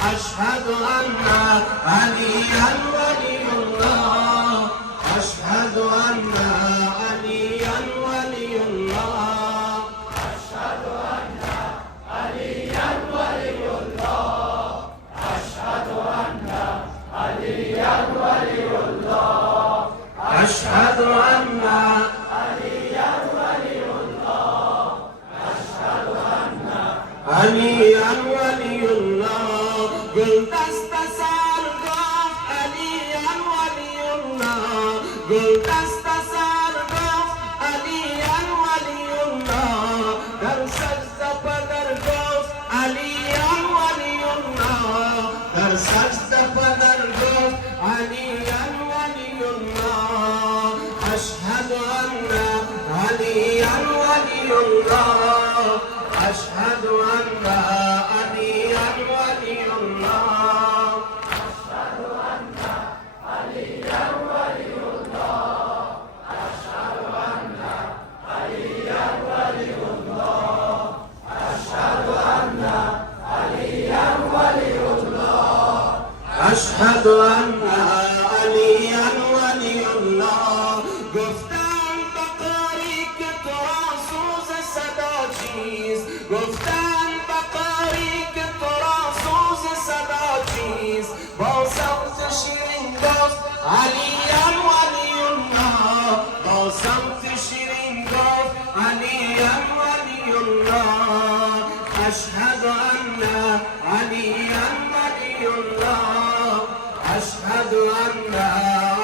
أشهد أن عليا ولي الله أشهد أن عليا ولي الله أشهد أن عليا ولي الله أشهد أن عليا ولي الله أشهد أن عليا ولي الله أشهد أن عليا ولي الله قلت استسال قف عليا ولي الله قلت استسال قف عليا ولي الله در سجده پدر قف عليا ولي الله در سجده پدر قف عليا ولي الله أشهد أن عليا ولي الله أشهد أن عليا ولي الله أشهد أن عليا ولي الله أشهد أن عليا ولي الله أشهد أن عليا ولي الله أشهد أن عليا ولي الله گفتم بقاری که تو را سوز صدا چیست گفتم بقاری که تو را سوز صدا چیست با صوت شیرین گفت علیا ولی الله با صوت شیرین گفت علیا ولی الله أشهد أن عليا ولي الله أشهد أن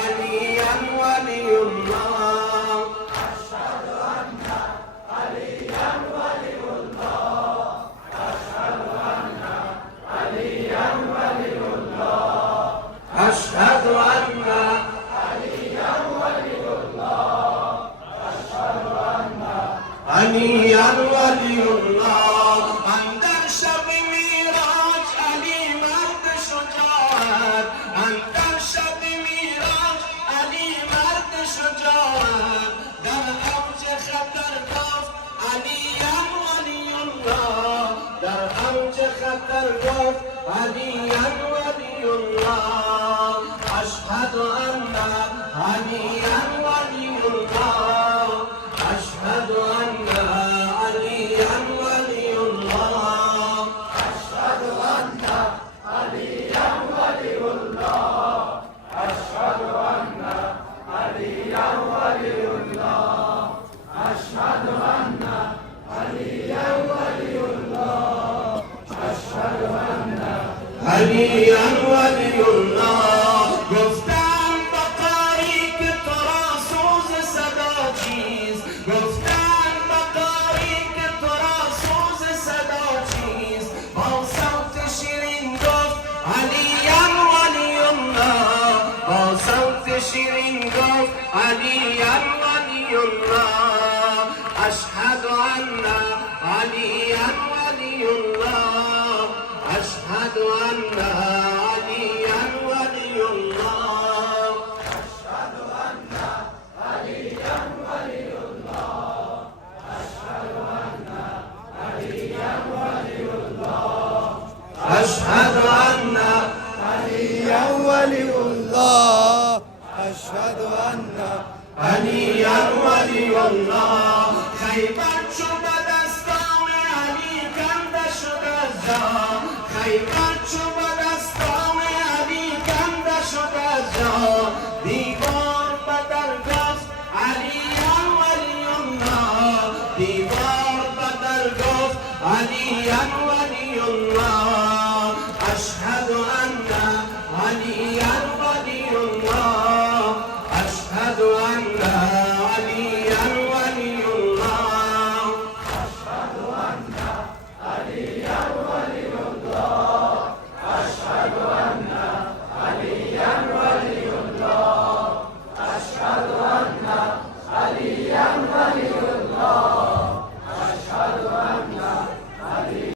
عليا ولي الله أشهد أن عليا ولي الله أشهد أن عليا ولي الله أشهد أن عليا ولي الله أشهد أن عليا ولي الله اندر شب میراج علی مرد شجاعت اندر شب میراج علی مرد شجاعت در اوج خطر گفت علیا ولی الله در اوج خطر گفت علیا ولی الله أشهد أن عليا ولي الله أشهد أن عليا ولي الله أشهد أن عليا ولي الله أشهد أن عليا ولي الله أشهد أن عليا ولي الله أشهد أن عليا ولي الله گفتم بقاری که تو را سوز صدا چیست گفتم بقاری که تو را سوز صدا چیست با صوت شیرین گفت علیا ولی الله با صوت شیرین گفت علیا ولی الله أشهد أن عليا ولي الله أشهد أن عليا ولي الله أشهد أن عليا ولي الله أشهد أن عليا ولي الله أشهد أن عليا ولي الله أشهد أن عليا ولي الله خیبر چو به دستان علی کنده شد از جا خیبر چو